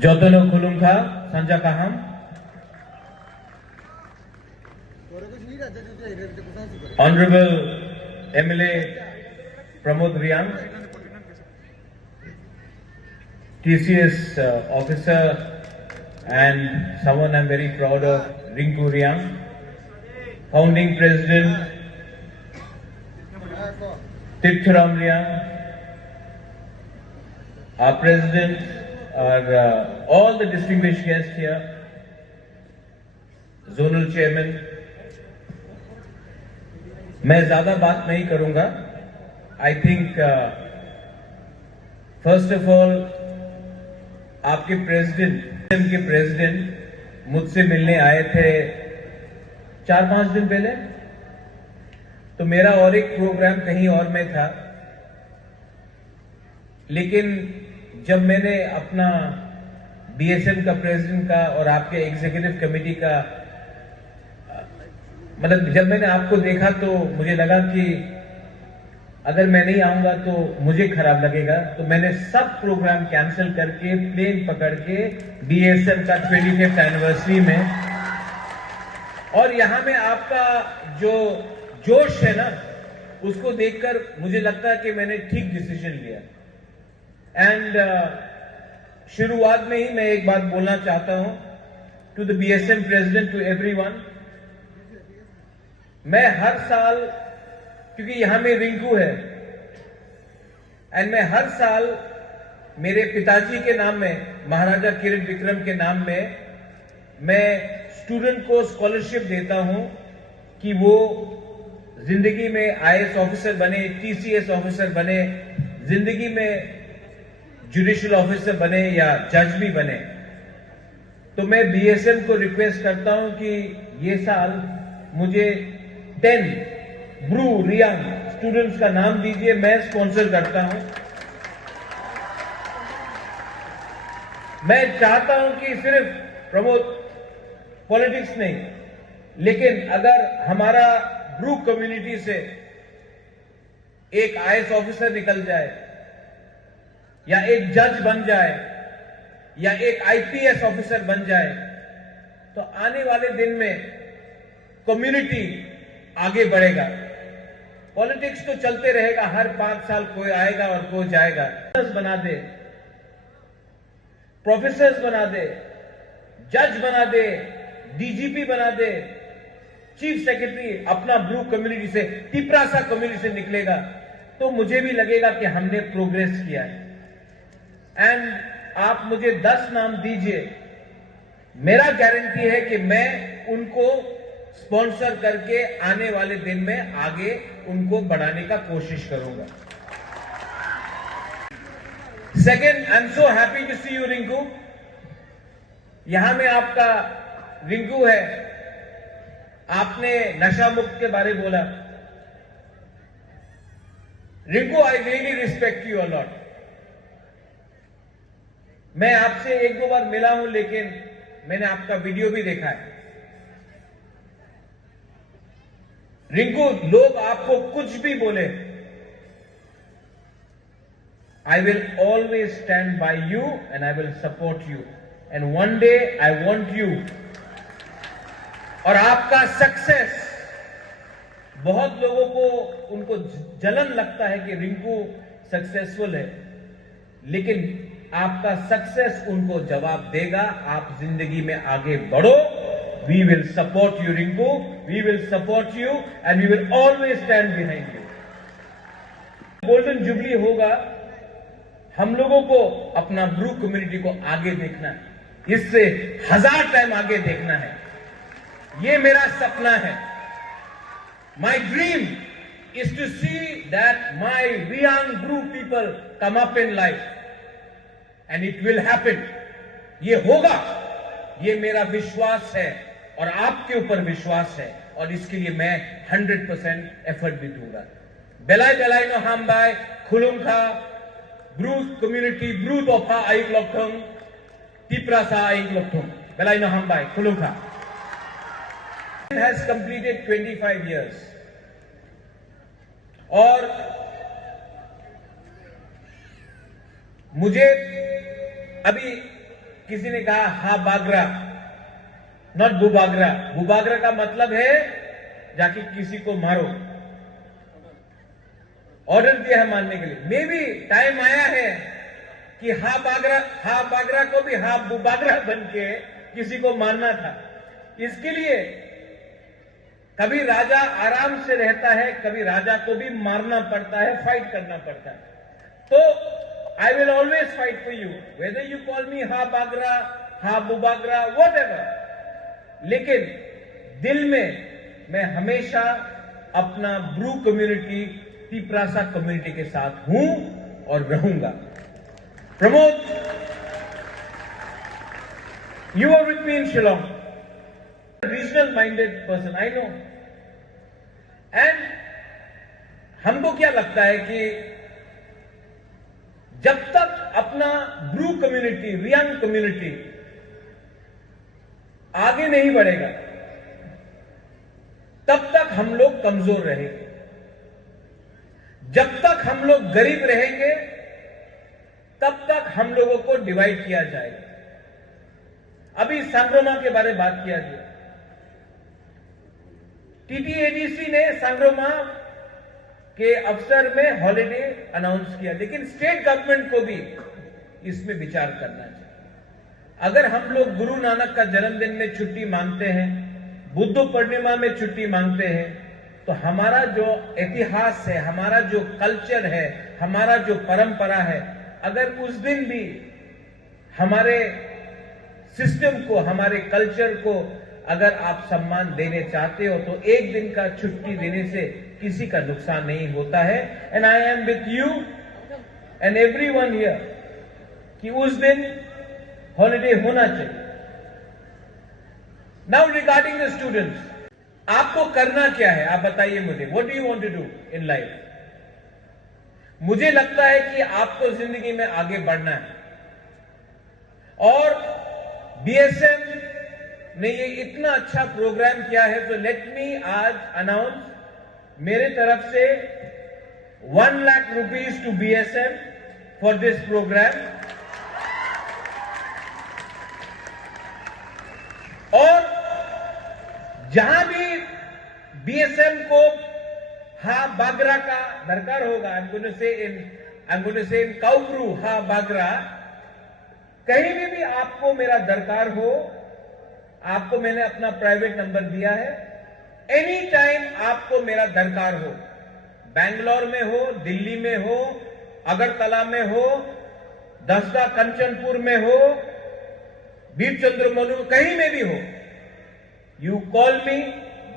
Jotono Kulungka, Sanja Kaham. Honorable MLA Pramod Riang, TCS officer and someone I'm very proud of, Rinku Riang, founding president Tirthuram Riang, our president, all the distinguished guests here, zonal chairman. मैं ज्यादा बात नहीं करूंगा. I think first of all आपके president मुझसे मिलने आए थे 4-5 दिन पहले. तो मेरा और एक प्रोग्राम कहीं और में था, लेकिन जब मैंने अपना बीएसएम का प्रेसिडेंट का और आपके एग्जीक्यूटिव कमेटी का जब मैंने आपको देखा तो मुझे लगा कि अगर मैं नहीं आऊंगा तो मुझे खराब लगेगा. तो मैंने सब प्रोग्राम कैंसिल करके प्लेन पकड़ के बीएसएम का 25th एनिवर्सरी में, और यहां में आपका जो जोश है ना, उसको देखकर मुझे लगता है कि मैंने ठीक डिसीजन लिया. एंड शुरुआत में ही मैं एक बात बोलना चाहता हूं to the BSM president, to everyone. मैं हर साल, क्योंकि यहां में रिंकू है, एंड मैं हर साल मेरे पिताजी के नाम में, महाराजा किरण विक्रम के नाम में, मैं स्टूडेंट को स्कॉलरशिप देता हूं कि वो जिंदगी में आईएएस ऑफिसर बने, टीसीएस ऑफिसर बने, जिंदगी में जुडिशियल ऑफिसर बने या जज भी बने. तो मैं बीएसएम को रिक्वेस्ट करता हूं कि ये साल मुझे 10 ब्रू रियांग स्टूडेंट्स का नाम दीजिए, मैं स्पॉन्सर करता हूं. मैं चाहता हूं कि सिर्फ प्रमोद पॉलिटिक्स नहीं, लेकिन अगर हमारा ब्रू कम्युनिटी से एक आईएएस ऑफिसर निकल जाए, या एक जज बन जाए, या एक आईपीएस ऑफिसर बन जाए, तो आने वाले दिन में कम्युनिटी आगे बढ़ेगा. पॉलिटिक्स तो चलते रहेगा, हर 5 साल कोई आएगा और कोई जाएगा. बना दे, प्रोफेसर्स बना दे, जज बना दे, डीजीपी बना दे, चीफ सेक्रेटरी अपना ब्रू कम्युनिटी से, तिपरासा कम्युनिटी से निकलेगा, तो मुझे भी लगेगा कि हमने प्रोग्रेस किया है. एंड आप मुझे 10 नाम दीजिए, मेरा गारंटी है कि मैं उनको स्पॉन्सर करके आने वाले दिन में आगे उनको बढ़ाने का कोशिश करूंगा. Second, I am so happy to see you Rinku. यहां में आपका रिंकू है. आपने नशा मुक्त के बारे में बोला. Rinku, I really respect you a lot. मैं आपसे 1-2 बार मिला हूं, लेकिन मैंने आपका वीडियो भी देखा है. रिंकू, लोग आपको कुछ भी बोले, आई will always stand by you and I will support you. And one day I want you. और आपका सक्सेस, बहुत लोगों को उनको जलन लगता है कि रिंकू सक्सेसफुल है, लेकिन आपका सक्सेस उनको जवाब देगा. आप जिंदगी में आगे बढ़ो. We will support you, Rinku. We will support you and we will always stand behind you. Golden jubilee होगा, हम लोगों को अपना ब्रू कम्युनिटी को आगे देखना है, इससे 1000 टाइम आगे देखना है. ये मेरा सपना है. My dream is to see that my Riang Bru people come up in life, and it will happen. ये होगा, ये मेरा विश्वास है और आपके ऊपर विश्वास है, और इसके लिए मैं 100% एफर्ट भी दूंगा. बेलाई बेलाई नो हम बाय खुलुंखा ब्रू कम्युनिटी ब्रू तोफा आइक लोकथों तिपरासा आइक लोकथों बेलाई नो हम बाय खुलुंखा has completed 25 years. और मुझे अभी किसी ने कहा हा बागरा, नॉट बुबागरा। बुबागरा का मतलब है जाके किसी को मारो, ऑर्डर दिया है मारने के लिए। मे भी टाइम आया है कि हा बागरा को भी हा बुबागरा बन के किसी को मारना था। इसके लिए कभी राजा आराम से रहता है, कभी राजा को भी मारना पड़ता है, फाइट करना पड़ता है। तो आई will always fight for you, whether you call मी हा बागरा, हा बुबागरा, व्हाटएवर। लेकिन दिल में मैं हमेशा अपना ब्रू कम्युनिटी, तिपरासा कम्युनिटी के साथ हूं और रहूंगा। Pramod, you are with me in Shillong, regional minded person, I know. And हमको क्या लगता है कि जब तक अपना ब्रू कम्युनिटी, रियांग कम्युनिटी आगे नहीं बढ़ेगा, तब तक हम लोग कमजोर रहेंगे। जब तक हम लोग गरीब रहेंगे, तब तक हम लोगों को डिवाइड किया जाएगा। अभी सांग्रोमा के बारे में बात किया गया। टीटीएडीसी ने सांग्रोमा के अवसर में हॉलिडे अनाउंस किया, लेकिन स्टेट गवर्नमेंट को भी इसमें विचार करना चाहिए। अगर हम लोग गुरु नानक का जन्मदिन में छुट्टी मांगते हैं, बुद्ध पूर्णिमा में छुट्टी मांगते हैं, तो हमारा जो इतिहास है, हमारा जो कल्चर है, हमारा जो परंपरा है, अगर उस दिन भी हमारे सिस्टम को, हमारे कल्चर को अगर आप सम्मान देने चाहते हो, तो एक दिन का छुट्टी देने से किसी का नुकसान नहीं होता है। And I am with you and everyone here कि उस दिन हॉलिडे होना चाहिए। नाउ रिगार्डिंग द स्टूडेंट्स, आपको करना क्या है, आप बताइए मुझे। What do you want to do in life? मुझे लगता है कि आपको जिंदगी में आगे बढ़ना है, और बीएसएम ने ये इतना अच्छा प्रोग्राम किया है, तो लेट मी आज अनाउंस मेरे तरफ से 1 lakh rupees to BSM for this programme. और जहां भी बीएसएम को हा बागरा का दरकार होगा, I'm going to say in काउब्रू हा बागरा, कहीं भी आपको मेरा दरकार हो, आपको मैंने अपना प्राइवेट नंबर दिया है। एनी टाइम आपको मेरा दरकार हो, बैंगलोर में हो, दिल्ली में हो, अगरतला में हो, दसदा कंचनपुर में हो, वीरचंद्र मनु, कहीं में भी हो, यू कॉल मी।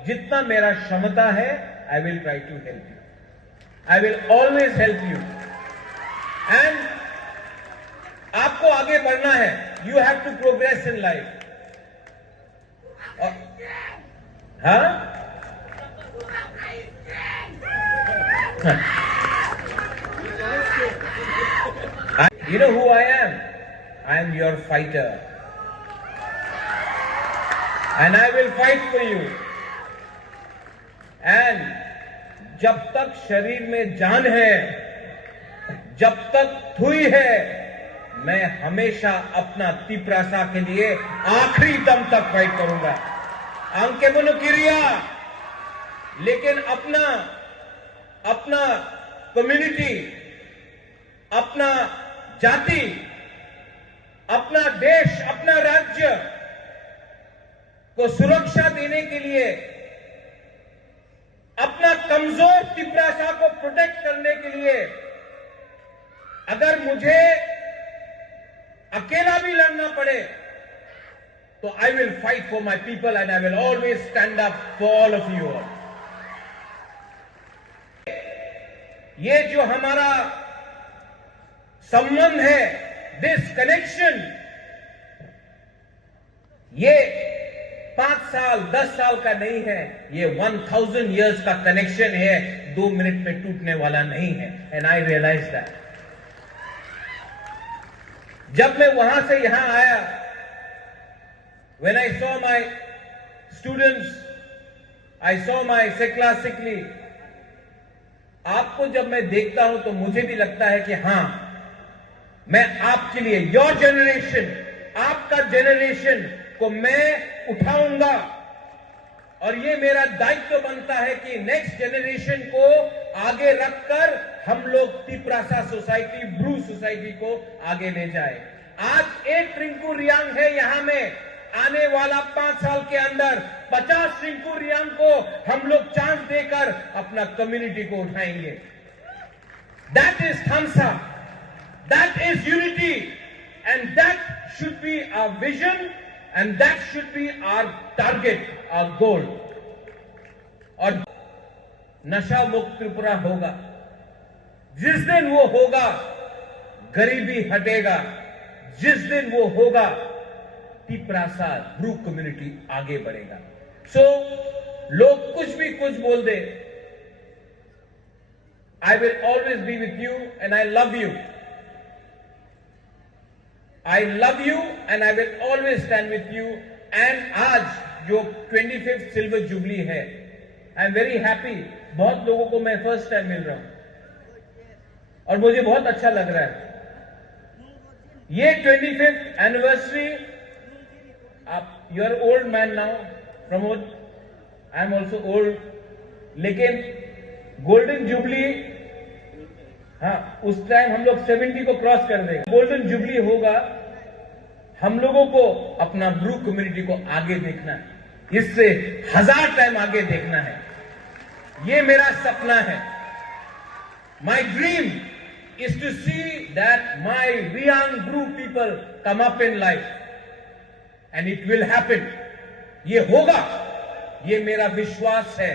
जितना मेरा क्षमता है, I will try to help you, I will always help you. And आपको आगे बढ़ना है, you have to progress in life. हाँ, you know who I am? I am your fighter, and I will fight for you. And जब तक शरीर में जान है, जब तक थुई है, मैं हमेशा अपना तिपरासा के लिए आखिरी दम तक फाइट करूंगा। आंके मनो किरिया, लेकिन अपना कम्युनिटी, अपना जाति, अपना देश, अपना राज्य को सुरक्षा देने के लिए, अपना कमजोर तिपरासा को प्रोटेक्ट करने के लिए, अगर मुझे अकेला भी लड़ना पड़े, तो I will fight for my people and I will always stand up for all of you all. ये जो हमारा संबंध है, दिस कनेक्शन, ये 5 साल 10 साल का नहीं है, ये 1000 years का कनेक्शन है, 2 मिनट में टूटने वाला नहीं है। And I realise that. जब मैं वहां से यहां आया, when I saw my students, I saw my Sekla Sikli, आपको जब मैं देखता हूं तो मुझे भी लगता है कि हां, मैं आपके लिए, योर जनरेशन, आपका जेनरेशन को मैं उठाऊंगा और ये मेरा दायित्व बनता है कि नेक्स्ट जेनरेशन को आगे रखकर हम लोग तिपरासा सोसाइटी, ब्रू सोसाइटी को आगे ले जाए। आज एक रिंकू रियांग है यहां में, आने वाला 5 साल के अंदर 50 रिंकू रियांग को हम लोग चांस देकर अपना कम्युनिटी को उठाएंगे। दैट इज थामसा, that is unity and that should be our vision and that should be our target, our goal. और नशा मुक्त त्रिपुरा होगा। जिस दिन वो होगा गरीबी हटेगा, जिस दिन वो होगा तिपरासा ब्रू कम्युनिटी आगे बढ़ेगा। सो लोग कुछ भी कुछ बोल दे, I will always be with you and I love you. I love you and I will always stand with you. And आज जो 25th सिल्वर जुबली है, आई एम वेरी हैप्पी। बहुत लोगों को मैं फर्स्ट टाइम मिल रहा हूं और मुझे बहुत अच्छा लग रहा है। ये 25th एनिवर्सरी, आप you are old man now Pramod, I am also old, लेकिन गोल्डन जुबली, हाँ उस टाइम हम लोग 70 को क्रॉस कर देंगे। गोल्डन जुबली होगा, हम लोगों को अपना ब्रू कम्युनिटी को आगे देखना है, इससे 1000 टाइम आगे देखना है। ये मेरा सपना है। My dream is to see that my Riang Bru people come up in life, and it will happen. ये होगा, ये मेरा विश्वास है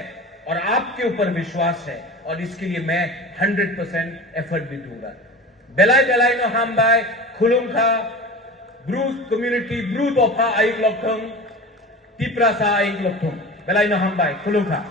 और आपके ऊपर विश्वास है और इसके लिए मैं 100% एफर्ट भी दूंगा। बेलाई बेलाई नो हम बाय खुलुंखा ब्रू कम्युनिटी ब्रू तोफा आइक लोकथम तिपरासा आइक लोकथम बेलाई नो हम बाय खुलुंखा।